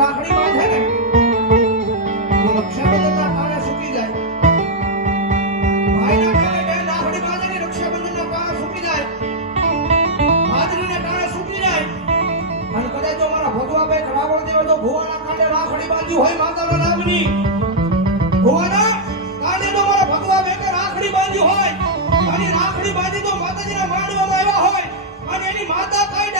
રાખડી બાંધે ને એ રક્ષાબંધનના કાળે સૂકી જાય. ભાઈના કાળે બેન રાખડી બાંધે ને રક્ષાબંધનના કાળે સૂકી જાય. ભાદરીના કાળે સૂકી જાય. અને કદાચ જો મારા ભગવાભાઈ રાવણ દેવ તો ભુવાના કાળે રાખડી બાંધી હોય માતાના નામની, ભુવાના કાળે તો મારા ભગવાભાઈ રાખડી બાંધી હોય અને રાખડી બાંધી તો માતાજીના માંડવામાં આવ્યા હોય અને એની માતા કઈ